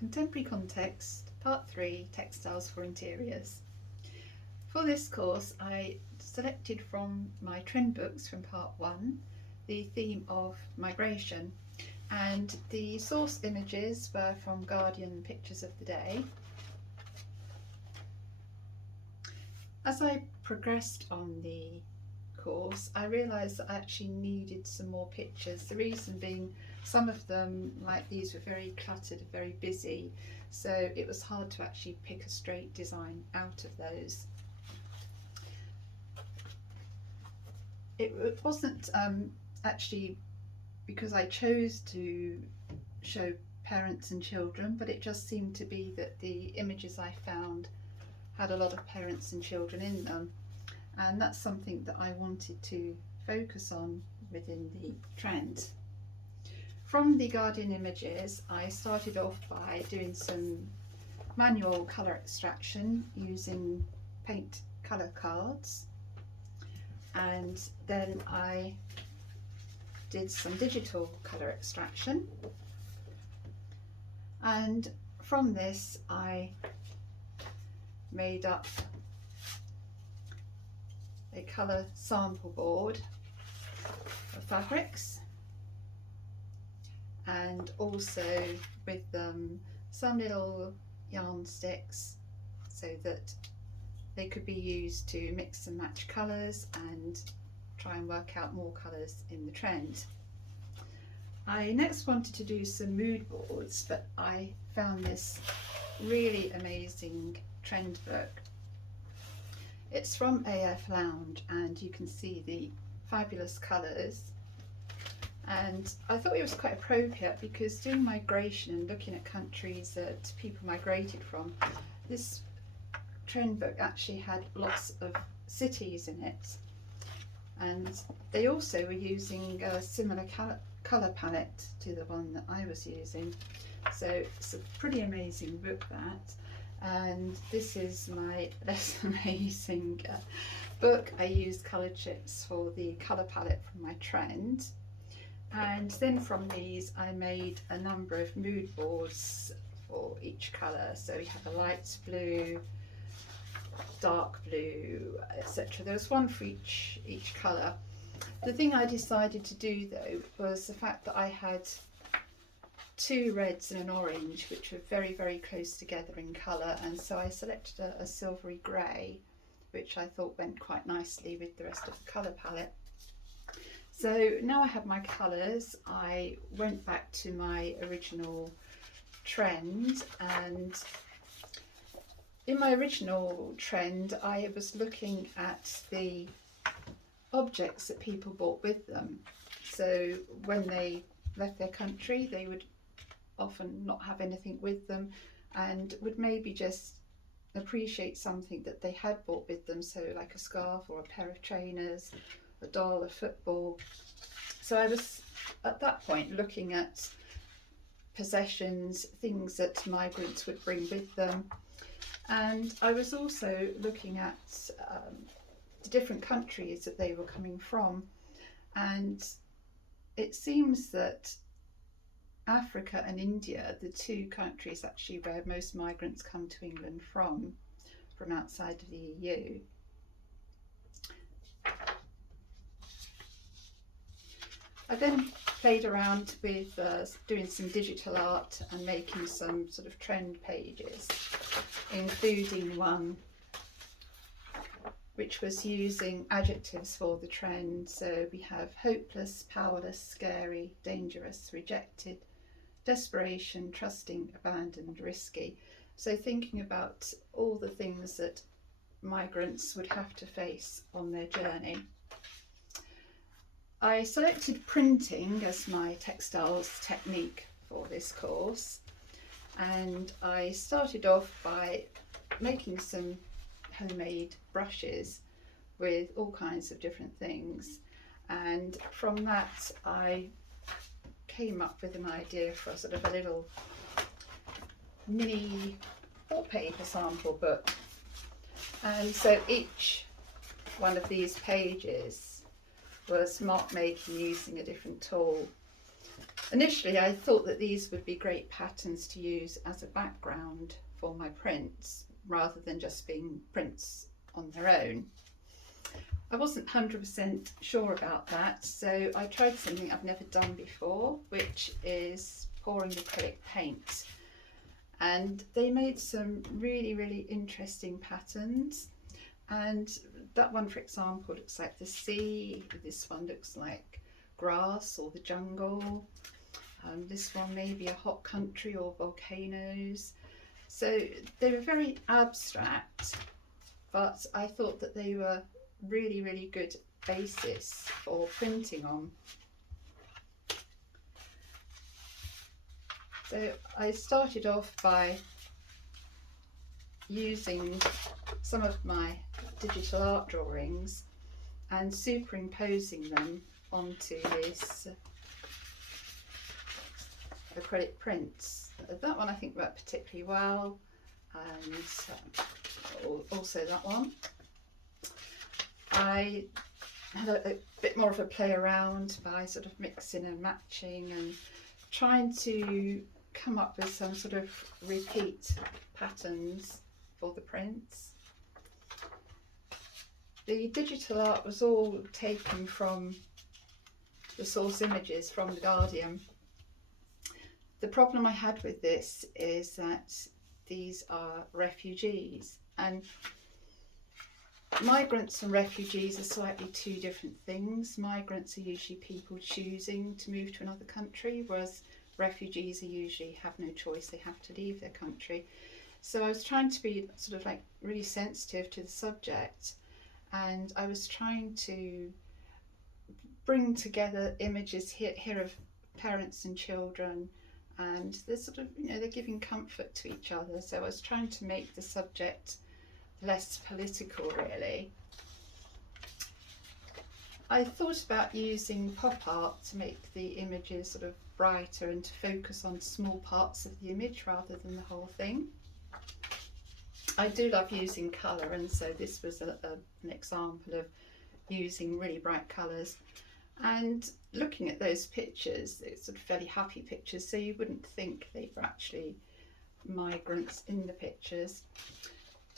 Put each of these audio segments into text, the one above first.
Contemporary Context, Part 3, Textiles for Interiors. For this course I selected from my trend books from Part 1 the theme of migration, and the source images were from Guardian Pictures of the Day. As I progressed on the course, I realised that I actually needed some more pictures. The reason being, some of them, like these, were very cluttered, very busy, so it was hard to actually pick a straight design out of those. It wasn't actually because I chose to show parents and children, but it just seemed to be that the images I found had a lot of parents and children in them, and that's something that I wanted to focus on within the trend. From the Guardian images, I started off by doing some manual colour extraction using paint colour cards, and then I did some digital colour extraction, and from this I made up a colour sample board of fabrics, and also with some little yarn sticks so that they could be used to mix and match colours and try and work out more colours in the trend. I next wanted to do some mood boards, but I found this really amazing trend book. It's from AF Lounge, and you can see the fabulous colours, and I thought it was quite appropriate because doing migration and looking at countries that people migrated from, this trend book actually had lots of cities in it, and they also were using a similar colour palette to the one that I was using, so it's a pretty amazing book, that. And this is my less amazing book. I used colour chips for the colour palette from my trend, and then from these I made a number of mood boards for each colour. So we have a light blue, dark blue, etc. There was one for each colour. The thing I decided to do though was the fact that I had two reds and an orange which were very, very close together in colour, and so I selected a silvery grey, which I thought went quite nicely with the rest of the colour palette. So now I have my colours, I went back to my original trend, and in my original trend I was looking at the objects that people brought with them. So when they left their country, they would often not have anything with them and would maybe just appreciate something that they had brought with them, so like a scarf or a pair of trainers, a doll, a football. So I was at that point looking at possessions, things that migrants would bring with them, and I was also looking at the different countries that they were coming from, and it seems that Africa and India, the two countries actually where most migrants come to England from outside of the EU. I then played around with doing some digital art and making some sort of trend pages, including one which was using adjectives for the trend. So we have hopeless, powerless, scary, dangerous, rejected, desperation, trusting, abandoned, risky. So thinking about all the things that migrants would have to face on their journey. I selected printing as my textiles technique for this course, and I started off by making some homemade brushes with all kinds of different things, and from that I came up with an idea for a sort of a little mini wallpaper sample book. And so each one of these pages was mark making using a different tool. Initially I thought that these would be great patterns to use as a background for my prints rather than just being prints on their own. I wasn't 100% sure about that, so I tried something I've never done before, which is pouring acrylic paint. And they made some really interesting patterns. And that one, for example, looks like the sea. This one looks like grass or the jungle. This one may be a hot country or volcanoes. So they were very abstract, but I thought that they were really good basis for printing on. So I started off by using some of my digital art drawings and superimposing them onto this acrylic prints. That one I think worked particularly well, and also that one. I had a bit more of a play around by sort of mixing and matching and trying to come up with some sort of repeat patterns for the prints. The digital art was all taken from the source images from The Guardian. The problem I had with this is that these are refugees, and migrants and refugees are slightly two different things. Migrants are usually people choosing to move to another country, whereas refugees are usually have no choice, they have to leave their country. So I was trying to be sort of like really sensitive to the subject, and I was trying to bring together images here of parents and children, and they're sort of, you know, they're giving comfort to each other. So I was trying to make the subject less political, really. I thought about using pop art to make the images sort of brighter and to focus on small parts of the image rather than the whole thing. I do love using colour, and so this was an example of using really bright colours. And looking at those pictures, it's sort of fairly happy pictures, so you wouldn't think they were actually migrants in the pictures.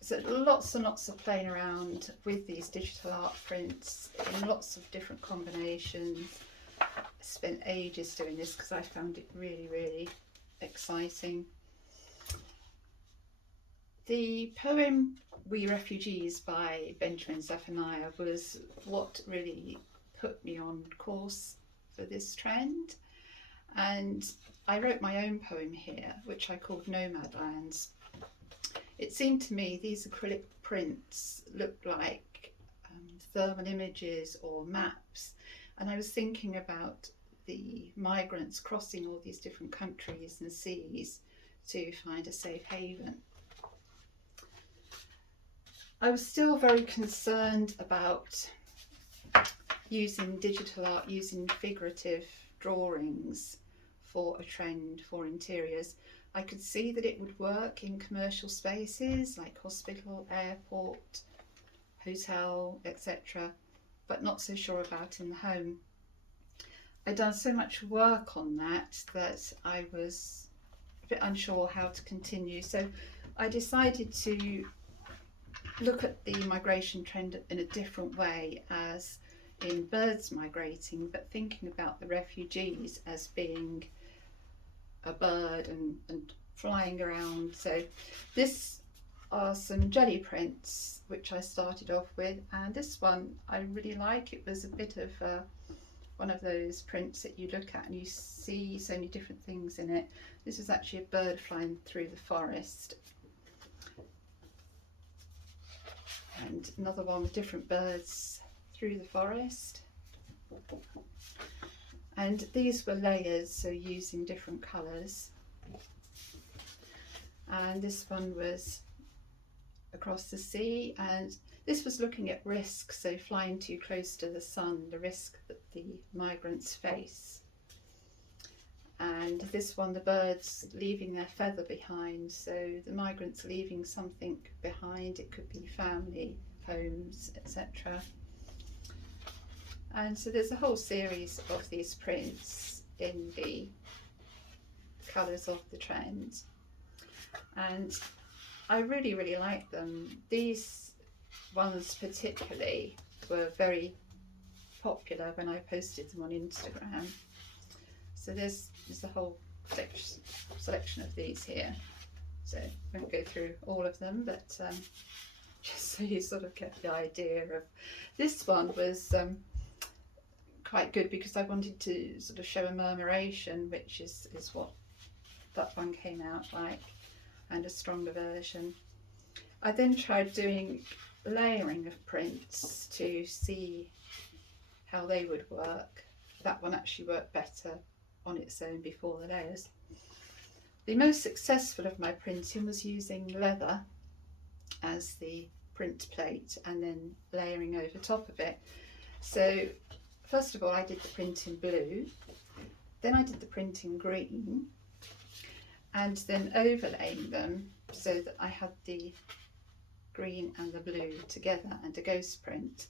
So lots and lots of playing around with these digital art prints in lots of different combinations. I spent ages doing this because I found it really exciting. The poem We Refugees by Benjamin Zephaniah was what really put me on course for this trend, and I wrote my own poem here, which I called Nomadlands. It seemed to me these acrylic prints looked like thermal images or maps, and I was thinking about the migrants crossing all these different countries and seas to find a safe haven. I was still very concerned about using digital art, using figurative drawings for a trend for interiors. I could see that it would work in commercial spaces like hospital, airport, hotel, etc., but not so sure about in the home. I'd done so much work on that I was a bit unsure how to continue. So I decided to look at the migration trend in a different way, as in birds migrating, but thinking about the refugees as being a bird and flying around. So this are some jelly prints which I started off with, and this one I really like. It was a bit of one of those prints that you look at and you see so many different things in it. This is actually a bird flying through the forest, and another one with different birds through the forest. And these were layers, so using different colours. And this one was across the sea, and this was looking at risk, so flying too close to the sun, the risk that the migrants face. And this one, the birds leaving their feather behind, so the migrants leaving something behind. It could be family, homes, etc. And so there's a whole series of these prints, in the colours of the trend, and I really like them. These ones particularly were very popular when I posted them on Instagram. So there's a whole selection of these here. So I won't go through all of them, but just so you sort of get the idea of. This one was quite good because I wanted to sort of show a murmuration, which is what that one came out like, and a stronger version. I then tried doing layering of prints to see how they would work. That one actually worked better on its own before the layers. The most successful of my printing was using leather as the print plate and then layering over top of it. So first of all I did the print in blue, then I did the print in green, and then overlaying them so that I had the green and the blue together and a ghost print.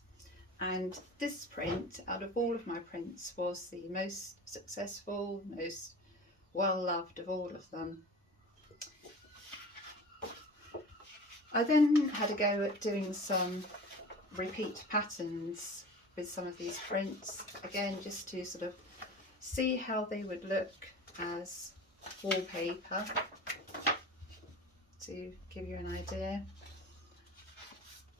And this print, out of all of my prints, was the most successful, most well loved of all of them. I then had a go at doing some repeat patterns with some of these prints, again just to sort of see how they would look as wallpaper, to give you an idea.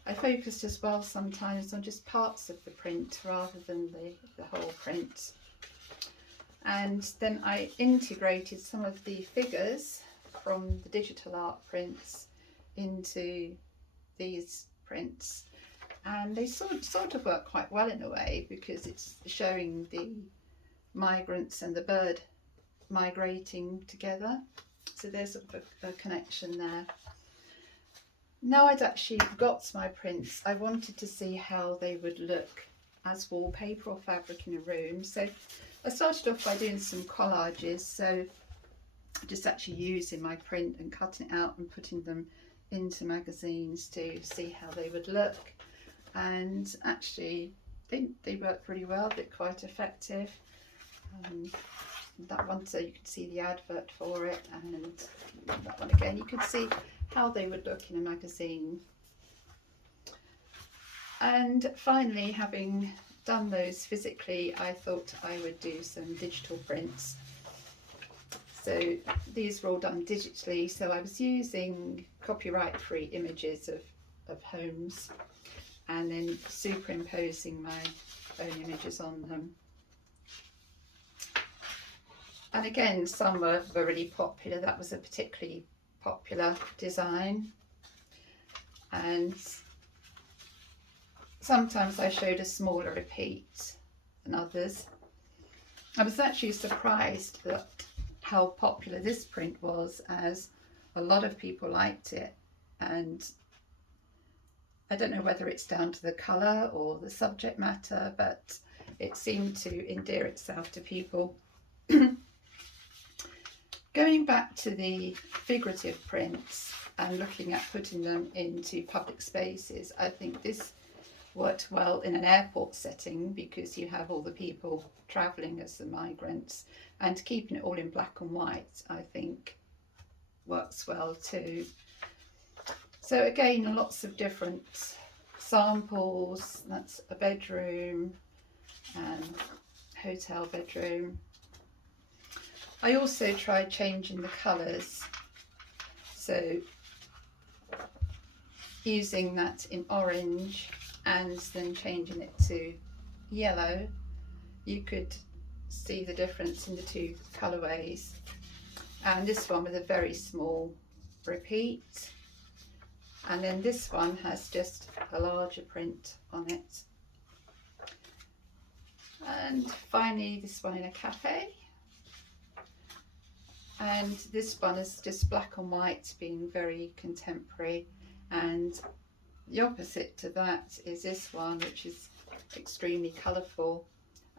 I focused as well sometimes on just parts of the print rather than the whole print. And then I integrated some of the figures from the digital art prints into these prints, and they sort of work quite well in a way because it's showing the migrants and the bird migrating together, so there's sort of a connection there. Now I'd actually got my prints, I wanted to see how they would look as wallpaper or fabric in a room, so I started off by doing some collages, so just actually using my print and cutting it out and putting them into magazines to see how they would look. And actually they worked really well, they're quite effective. That one, so you could see the advert for it, and that one again you could see how they would look in a magazine. And finally, having done those physically, I thought I would do some digital prints. So these were all done digitally, so I was using copyright-free images of homes and then superimposing my own images on them. And again, some were really popular. That was a particularly popular design. And sometimes I showed a smaller repeat than others. I was actually surprised at how popular this print was, as a lot of people liked it, and I don't know whether it's down to the colour or the subject matter, but it seemed to endear itself to people. Going back to the figurative prints and looking at putting them into public spaces, I think this worked well in an airport setting because you have all the people travelling as the migrants, and keeping it all in black and white I think works well too. So again, lots of different samples. That's a bedroom and hotel bedroom. I also tried changing the colours, so using that in orange and then changing it to yellow, you could see the difference in the two colourways. And this one with a very small repeat, and then this one has just a larger print on it. And finally this one in a cafe, and this one is just black and white, being very contemporary, and the opposite to that is this one, which is extremely colourful.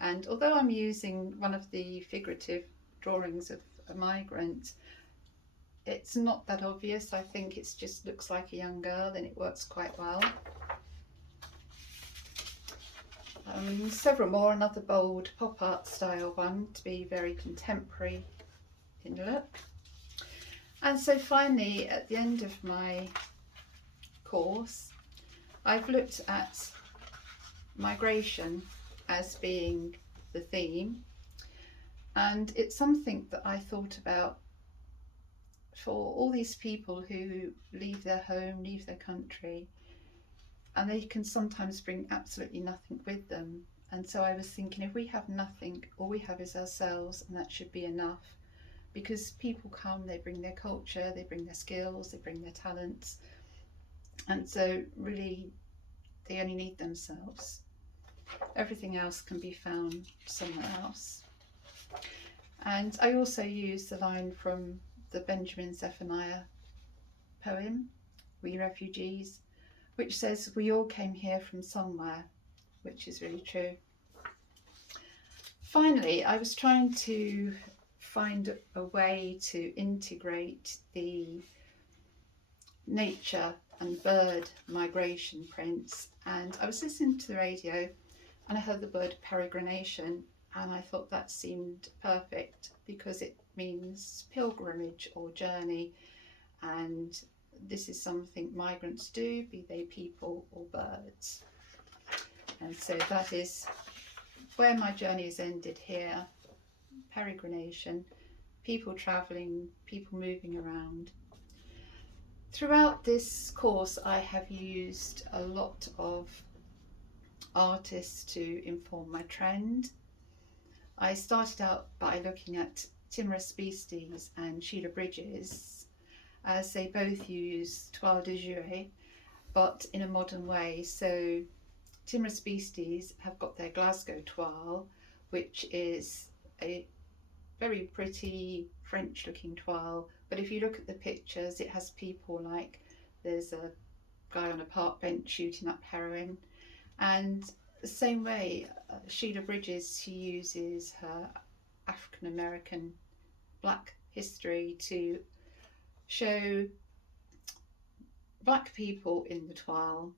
And although I'm using one of the figurative drawings of a migrant, it's not that obvious. I think it just looks like a young girl, and it works quite well. several more, another bold pop art style one to be very contemporary in look. And so finally, at the end of my course, I've looked at migration as being the theme, and it's something that I thought about for all these people who leave their home, leave their country, and they can sometimes bring absolutely nothing with them. And so I was thinking, if we have nothing, all we have is ourselves, and that should be enough. Because people come, they bring their culture, they bring their skills, they bring their talents, and so really they only need themselves. Everything else can be found somewhere else. And I also use the line from the Benjamin Zephaniah poem, We Refugees, which says we all came here from somewhere, which is really true. Finally, I was trying to find a way to integrate the nature and bird migration prints, and I was listening to the radio and I heard the word peregrination, and I thought that seemed perfect because it means pilgrimage or journey, and this is something migrants do, be they people or birds. And so that is where my journey has ended here. Peregrination, people travelling, people moving around. Throughout this course I have used a lot of artists to inform my trend. I started out by looking at Timorous Beasties and Sheila Bridges, as they both use toile de jouer but in a modern way. So Timorous Beasties have got their Glasgow toile, which is a very pretty French looking toile, but if you look at the pictures it has people like there's a guy on a park bench shooting up heroin. And the same way Sheila Bridges, she uses her African American black history to show black people in the toile.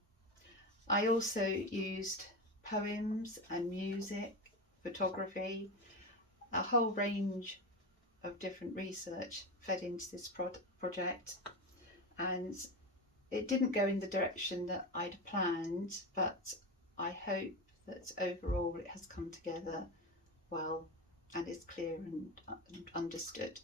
I also used poems and music, photography, a whole range of different research fed into this project, and it didn't go in the direction that I'd planned, but I hope that overall it has come together well and is clear and understood.